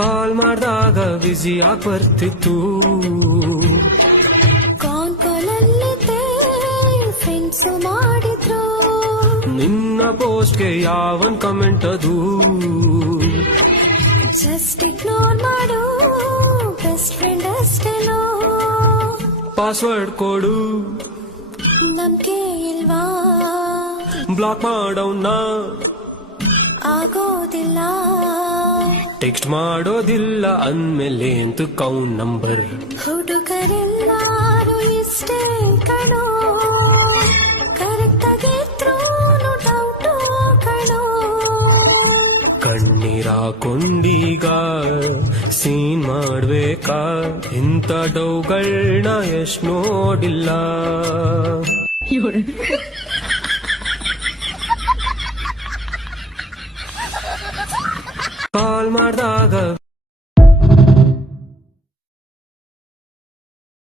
ಕಾಲ್ ಮಾಡ್ದಾಗ ಬಿಸಿ ಆಗಿ ಬರ್ತಿತ್ತು. ಕಾಲ್ನಲ್ಲಿದ್ದೆ ಫ್ರೆಂಡ್ಸ್ ಮಾಡಿದ್ರು. ನಿನ್ನ ಪೋಸ್ಟ್ಗೆ ಯಾವನ್ ಕಮೆಂಟ್ ಅದು? ಜಸ್ಟ್ ಇಗ್ನೋರ್ ಮಾಡು, ಬೆಸ್ಟ್ ಫ್ರೆಂಡ್ ಅಷ್ಟೇನೋ. ಪಾಸ್ವರ್ಡ್ ಕೊಡು, ನಂಬಿಕೆ ಇಲ್ವಾ? ಬ್ಲಾಕ್ ಮಾಡವ್ನ, ಆಗೋದಿಲ್ಲ. ಟೆಕ್ಸ್ಟ್ ಮಾಡೋದಿಲ್ಲ ಅಂದ್ಮೇಲೆ ಅಂತ ಕೌನ್ ನಂಬರ್. ಹುಡುಗರೆಲ್ಲಾರು ಇಷ್ಟೇ ಕಣೋ, ಕರೆಕ್ಟ್ ಆಗಿದ್ರು ಡೌಟು ಕಣೋ. ಕಣ್ಣೀರಾಕೊಂಡೀಗ ಸೀನ್ ಮಾಡ್ಬೇಕಾ? ಇಂಥ ಡೌಗಳನ್ನ ಎಷ್ಟ್ ನೋಡಿಲ್ಲ. ಕಾಲ್ ಮಾಡ್ದಾಗ